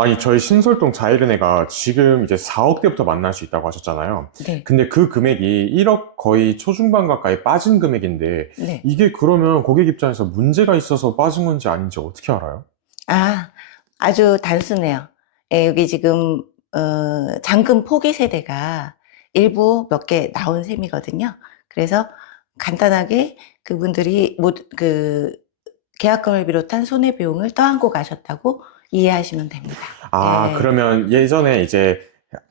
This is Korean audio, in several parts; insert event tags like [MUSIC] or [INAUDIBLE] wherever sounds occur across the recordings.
아니, 저희 신설동 자이르네가 지금 이제 4억 대부터 만날 수 있다고 하셨잖아요. 네. 근데 그 금액이 1억 거의 초중반 가까이 빠진 금액인데, 네. 이게 그러면 고객 입장에서 문제가 있어서 빠진 건지 아닌지 어떻게 알아요? 아, 아주 단순해요. 예, 여기 지금, 어, 잔금 포기 세대가 일부 몇 개 나온 셈이거든요. 그래서 간단하게 그분들이 모두, 그, 계약금을 비롯한 손해비용을 떠안고 가셨다고 이해하시면 됩니다. 아, 네. 그러면 예전에 이제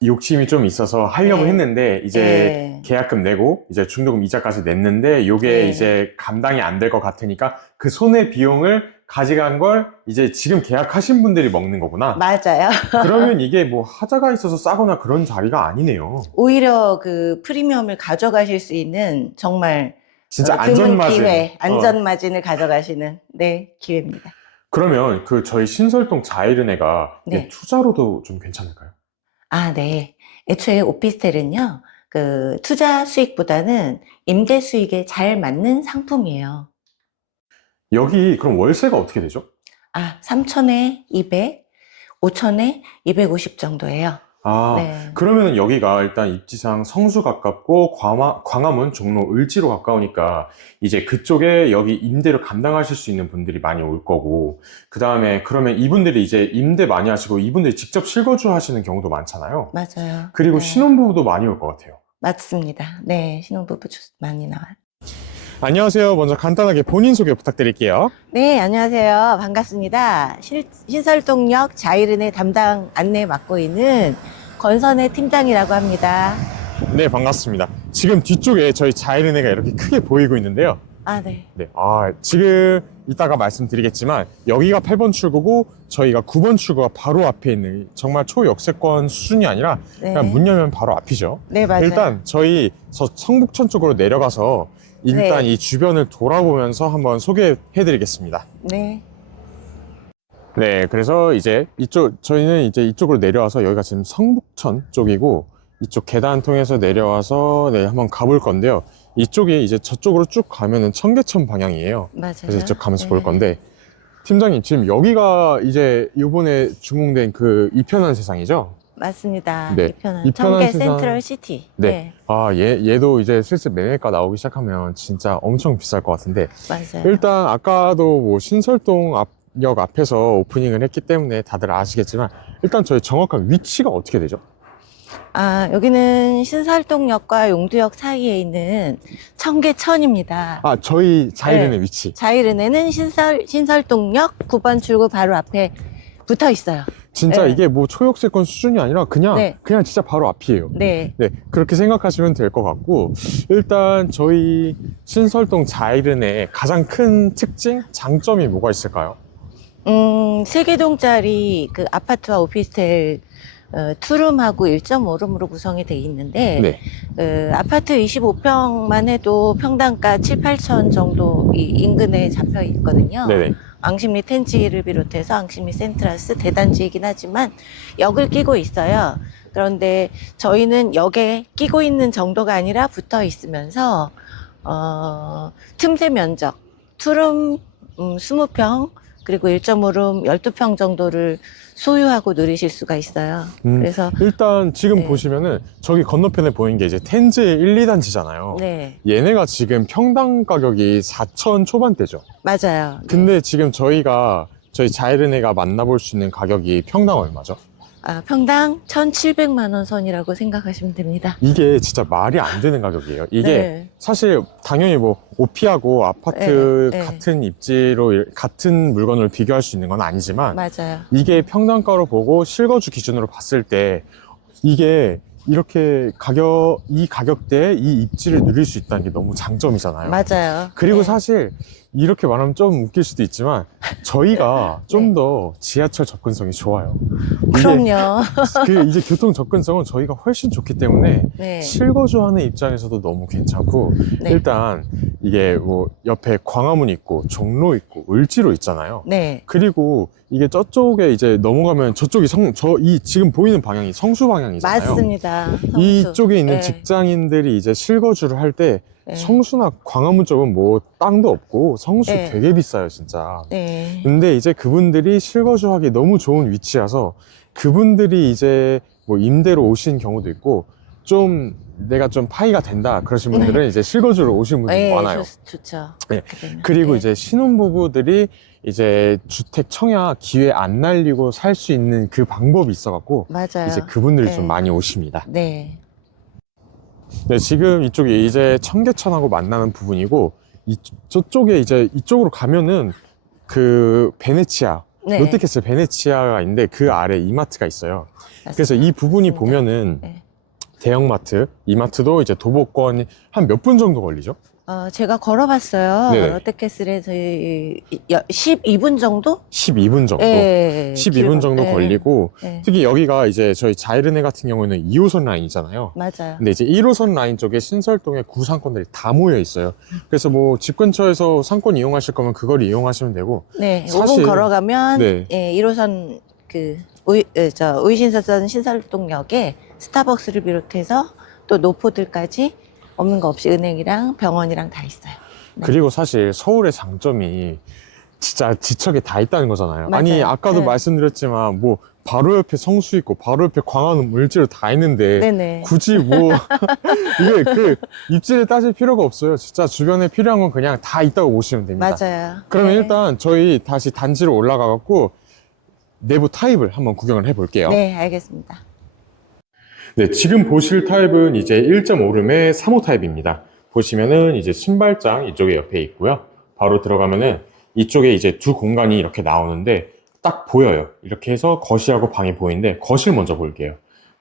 욕심이 좀 있어서 하려고 네. 했는데, 이제 네. 계약금 내고, 이제 중도금 이자까지 냈는데, 요게 네. 이제 감당이 안 될 것 같으니까, 그 손해 비용을 가져간 걸 이제 지금 계약하신 분들이 먹는 거구나. 맞아요. [LAUGHS] 그러면 이게 뭐 하자가 있어서 싸거나 그런 자리가 아니네요. 오히려 그 프리미엄을 가져가실 수 있는 정말 진짜 어, 안전마진. 기회, 어. 안전마진을 가져가시는 네 기회입니다. 그러면 그 저희 신설동 자이르네가 네. 투자로도 좀 괜찮을까요? 아, 네. 애초에 오피스텔은요, 그 투자 수익보다는 임대 수익에 잘 맞는 상품이에요. 여기 그럼 월세가 어떻게 되죠? 아, 3천에 200, 5천에 250 정도예요. 아, 네. 그러면 여기가 일단 입지상 성수 가깝고 광화, 광화문, 종로, 을지로 가까우니까 이제 그쪽에 여기 임대를 감당하실 수 있는 분들이 많이 올 거고 그 다음에 그러면 이분들이 이제 임대 많이 하시고 이분들이 직접 실거주 하시는 경우도 많잖아요. 맞아요. 그리고 네. 신혼부부도 많이 올 것 같아요. 맞습니다. 네, 신혼부부 주- 많이 나와요. 안녕하세요. 먼저 간단하게 본인 소개 부탁드릴게요. 네, 안녕하세요. 반갑습니다. 실- 신설동역 자이른의 담당 안내 맡고 있는 건선의 팀장이라고 합니다. 네, 반갑습니다. 지금 뒤쪽에 저희 자이르네가 이렇게 크게 보이고 있는데요. 아, 네. 네, 아, 지금 이따가 말씀드리겠지만 여기가 8번 출구고 저희가 9번 출구가 바로 앞에 있는 정말 초역세권 수준이 아니라 네. 그냥 문 열면 바로 앞이죠. 네, 맞아요. 일단 저희 저 성북천 쪽으로 내려가서 일단 네. 이 주변을 돌아보면서 한번 소개해 드리겠습니다. 네. 네, 그래서 이제 이쪽 저희는 이제 이쪽으로 내려와서 여기가 지금 성북천 쪽이고 이쪽 계단 통해서 내려와서 네, 한번 가볼 건데요. 이쪽이 이제 저쪽으로 쭉 가면은 청계천 방향이에요. 맞아요. 그래서 이쪽 가면서 네. 볼 건데 팀장님 지금 여기가 이제 이번에 주문된 그 이편한 세상이죠? 맞습니다. 네. 이편한 이편한 청계 세상. 센트럴 시티. 네. 아, 얘, 얘도 이제 슬슬 매매가 나오기 시작하면 진짜 엄청 비쌀 것 같은데 맞아요. 일단 아까도 뭐 신설동 앞 역 앞에서 오프닝을 했기 때문에 다들 아시겠지만 일단 저희 정확한 위치가 어떻게 되죠? 아, 여기는 신설동역과 용두역 사이에 있는 청계천입니다. 아, 저희 자이른의 네. 위치. 자이른에는 신설, 신설동역 9번 출구 바로 앞에 붙어 있어요. 진짜 네. 이게 뭐 초역세권 수준이 아니라 그냥 네. 그냥 진짜 바로 앞이에요. 네. 네, 그렇게 생각하시면 될 것 같고, 일단 저희 신설동 자이른의 가장 큰 특징, 장점이 뭐가 있을까요? 음, 세개동짜리 그 아파트와 오피스텔 어, 투룸하고 1.5룸으로 구성이 돼 있는데 네. 그 아파트 25평만 해도 평당가 7, 8천 정도 이 인근에 잡혀 있거든요. 네네. 앙심리 텐지를 비롯해서 앙심리 센트라스 대단지이긴 하지만 역을 끼고 있어요. 그런데 저희는 역에 끼고 있는 정도가 아니라 붙어 있으면서 어, 틈새 면적 투룸 음, 20평 그리고 1.5룸 12평 정도를 소유하고 누리실 수가 있어요. 음, 그래서 일단 지금 네. 보시면은 저기 건너편에 보이는 게 이제 텐즈 1, 2단지잖아요. 네 얘네가 지금 평당 가격이 4천 초반대죠. 맞아요. 네. 근데 지금 저희가 저희 자이른애가 만나볼 수 있는 가격이 평당 얼마죠? 아, 평당 1,700만 원 선이라고 생각하시면 됩니다. 이게 진짜 말이 안 되는 가격이에요. 이게 네. 사실 당연히 뭐 오피하고 아파트 네, 네. 같은 입지로 일- 같은 물건을 비교할 수 있는 건 아니지만 맞아요. 이게 평당가로 보고 실거주 기준으로 봤을 때 이게 이렇게 가격 이 가격대에 이 입지를 누릴 수 있다는 게 너무 장점이잖아요. 맞아요. 그리고 네. 사실 이렇게 말하면 좀 웃길 수도 있지만 저희가 [LAUGHS] 네. 좀더 지하철 접근성이 좋아요. 이게 그럼요. [LAUGHS] 그 이제 교통 접근성은 저희가 훨씬 좋기 때문에 네. 실거주하는 입장에서도 너무 괜찮고 네. 일단 이게 뭐 옆에 광화문 있고 종로 있고 을지로 있잖아요. 네. 그리고 이게 저쪽에 이제 넘어가면 저쪽이 성 저 이 지금 보이는 방향이 성수 방향이잖아요. 맞습니다. 성수. 이쪽에 있는 네. 직장인들이 이제 실거주를 할때 네. 성수나 광화문 쪽은 뭐 땅도 없고 성수 네. 되게 비싸요, 진짜. 네. 근데 이제 그분들이 실거주 하기 너무 좋은 위치라서 그분들이 이제 뭐 임대로 오신 경우도 있고 좀 내가 좀 파이가 된다 그러신 분들은 이제 실거주로 오신 분들이 네, 많아요. 좋, 죠 네. 그리고 이제 신혼부부들이 이제 주택 청약 기회 안 날리고 살 수 있는 그 방법이 있어 갖고 맞아요. 이제 그분들이 네. 좀 많이 오십니다. 네. 네, 지금 이쪽이 이제 청계천하고 만나는 부분이고 이, 저쪽에 이제 이쪽으로 가면은 그 베네치아 네. 롯데캐슬 베네치아가 있는데 그 아래 이마트가 있어요. 그래서 이 부분이 맞습니다. 보면은 네. 대형마트, 이마트도 이제 도보권이 한몇 분 정도 걸리죠? 어, 제가 걸어봤어요. 네네. 롯데캐슬에서 이- 이- 여- 12분 정도? 12분 정도. 네. 12분 정도 네. 걸리고 네. 특히 여기가 이제 저희 자이르네 같은 경우에는 2호선 라인이잖아요. 맞아요. 근데 이제 1호선 라인 쪽에 신설동에 구상권들이 다 모여 있어요. 그래서 뭐 집 근처에서 상권 이용하실 거면 그걸 이용하시면 되고 네. 사실- 5분 걸어가면 네. 예, 1호선 그 의, 에, 저 의신서선 신설동역에 스타벅스를 비롯해서 또 노포들까지 없는 거 없이 은행이랑 병원이랑 다 있어요. 네. 그리고 사실 서울의 장점이 진짜 지척에 다 있다는 거잖아요. 아니 맞아요. 아까도 네. 말씀드렸지만 뭐 바로 옆에 성수 있고 바로 옆에 광화문 물질 다 있는데 네네. 굳이 뭐 [LAUGHS] 이게 그 입지를 따질 필요가 없어요. 진짜 주변에 필요한 건 그냥 다 있다고 보시면 됩니다. 맞아요. 그러면 네. 일단 저희 다시 단지로 올라가 갖고 내부 타입을 한번 구경을 해 볼게요. 네, 알겠습니다. 네, 지금 보실 타입은 이제 1.5룸의 3호 타입입니다. 보시면은 이제 신발장 이쪽에 옆에 있고요. 바로 들어가면은 이쪽에 이제 두 공간이 이렇게 나오는데 딱 보여요. 이렇게 해서 거실하고 방이 보이는데 거실 먼저 볼게요.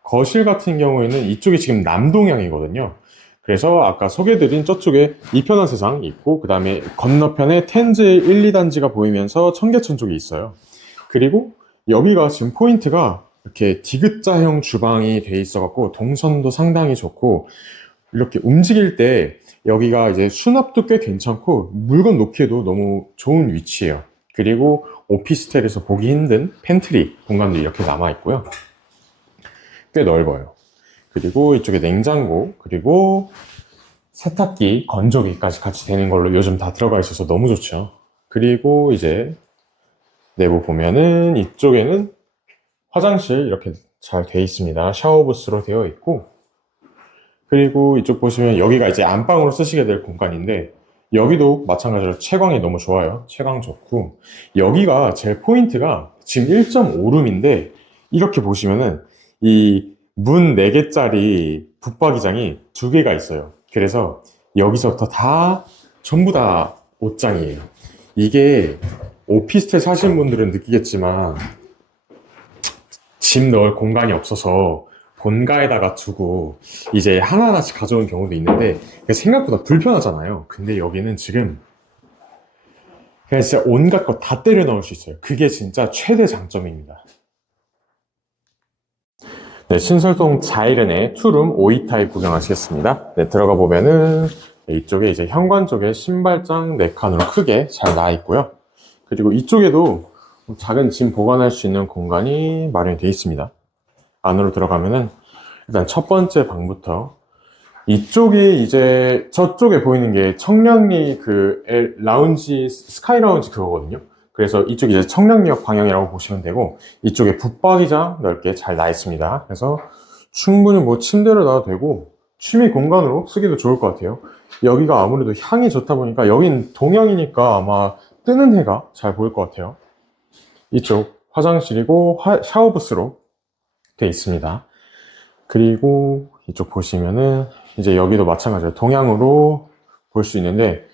거실 같은 경우에는 이쪽이 지금 남동향이거든요. 그래서 아까 소개드린 저쪽에 이편한 세상 있고 그 다음에 건너편에 텐즈 1, 2단지가 보이면서 청계천 쪽이 있어요. 그리고 여기가 지금 포인트가 이렇게 디귿자형 주방이 돼 있어갖고 동선도 상당히 좋고 이렇게 움직일 때 여기가 이제 수납도 꽤 괜찮고 물건 놓기에도 너무 좋은 위치예요. 그리고 오피스텔에서 보기 힘든 팬트리 공간도 이렇게 남아 있고요. 꽤 넓어요. 그리고 이쪽에 냉장고 그리고 세탁기, 건조기까지 같이 되는 걸로 요즘 다 들어가 있어서 너무 좋죠. 그리고 이제 내부 보면은 이쪽에는 화장실 이렇게 잘 돼 있습니다. 샤워 부스로 되어 있고 그리고 이쪽 보시면 여기가 이제 안방으로 쓰시게 될 공간인데 여기도 마찬가지로 채광이 너무 좋아요. 채광 좋고 여기가 제일 포인트가 지금 1.5룸인데 이렇게 보시면은 이 문 4개짜리 붙박이장이 두 개가 있어요. 그래서 여기서부터 다 전부 다 옷장이에요. 이게 오피스텔 사시는 분들은 느끼겠지만 짐 넣을 공간이 없어서 본가에다가 두고 이제 하나하나씩 가져온 경우도 있는데 생각보다 불편하잖아요. 근데 여기는 지금 그냥 진짜 온갖 거 다 때려 넣을 수 있어요. 그게 진짜 최대 장점입니다. 네, 신설동 자이른의 투룸 5이 타입 구경하시겠습니다. 네, 들어가 보면은 이쪽에 이제 현관 쪽에 신발장 4칸으로 크게 잘 나와 있고요. 그리고 이쪽에도 작은 짐 보관할 수 있는 공간이 마련이 되어 있습니다. 안으로 들어가면은 일단 첫 번째 방부터 이쪽에 이제 저쪽에 보이는 게 청량리 그 엘- 라운지 스카이 라운지 그거거든요. 그래서 이쪽이 이제 청량리역 방향이라고 보시면 되고 이쪽에 붙박이장 넓게 잘 나 있습니다. 그래서 충분히 뭐 침대를 놔도 되고 취미 공간으로 쓰기도 좋을 것 같아요. 여기가 아무래도 향이 좋다 보니까 여긴 동향이니까 아마 뜨는 해가 잘 보일 것 같아요. 이쪽 화장실이고 화- 샤워 부스로 되어 있습니다. 그리고 이쪽 보시면은 이제 여기도 마찬가지로 동향으로 볼 수 있는데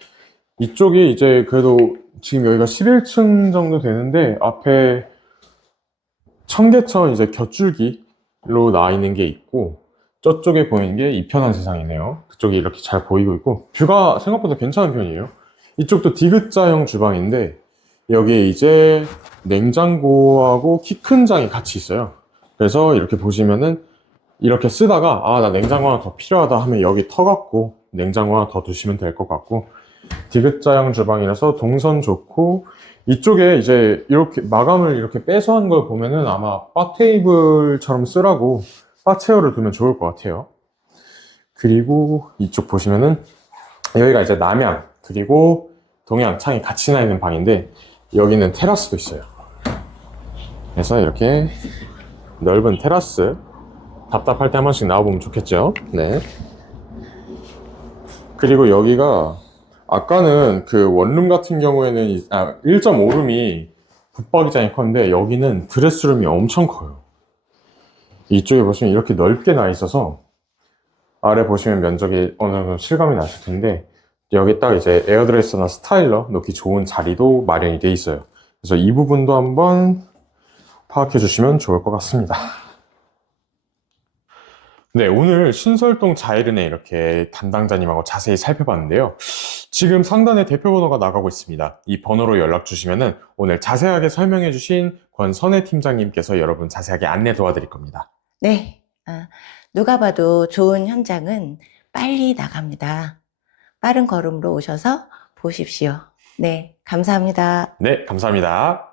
이쪽이 이제 그래도 지금 여기가 11층 정도 되는데 앞에 청계천 이제 곁줄기로 나와 있는 게 있고 저쪽에 보이는 게 이편한 세상이네요. 그쪽이 이렇게 잘 보이고 있고 뷰가 생각보다 괜찮은 편이에요. 이쪽도 디귿자형 주방인데 여기에 이제 냉장고하고 키 큰 장이 같이 있어요. 그래서 이렇게 보시면은 이렇게 쓰다가 아 나 냉장고 하나 더 필요하다 하면 여기 터갖고 냉장고 하나 더 두시면 될 것 같고 디귿자형 주방이라서 동선 좋고 이쪽에 이제 이렇게 마감을 이렇게 빼서 한 걸 보면은 아마 바 테이블처럼 쓰라고 바 체어를 두면 좋을 것 같아요. 그리고 이쪽 보시면은 여기가 이제 남향 그리고 동향 창이 같이 나 있는 방인데 여기는 테라스도 있어요. 그래서 이렇게 넓은 테라스 답답할 때 한 번씩 나와보면 좋겠죠. 네. 그리고 여기가 아까는 그 원룸 같은 경우에는 이- 아, 1.5룸이 붙박이장이 컸는데 여기는 드레스룸이 엄청 커요. 이쪽에 보시면 이렇게 넓게 나 있어서 아래 보시면 면적이 어느 정도 실감이 나실 텐데 여기 딱 이제 에어드레서나 스타일러 놓기 좋은 자리도 마련이 돼 있어요. 그래서 이 부분도 한번 파악해 주시면 좋을 것 같습니다. 네, 오늘 신설동 자이른에 이렇게 담당자님하고 자세히 살펴봤는데요. 지금 상단에 대표 번호가 나가고 있습니다. 이 번호로 연락 주시면은 오늘 자세하게 설명해 주신 권선혜 팀장님께서 여러분 자세하게 안내 도와드릴 겁니다. 네. 아, 누가 봐도 좋은 현장은 빨리 나갑니다. 빠른 걸음으로 오셔서 보십시오. 네. 감사합니다. 네, 감사합니다.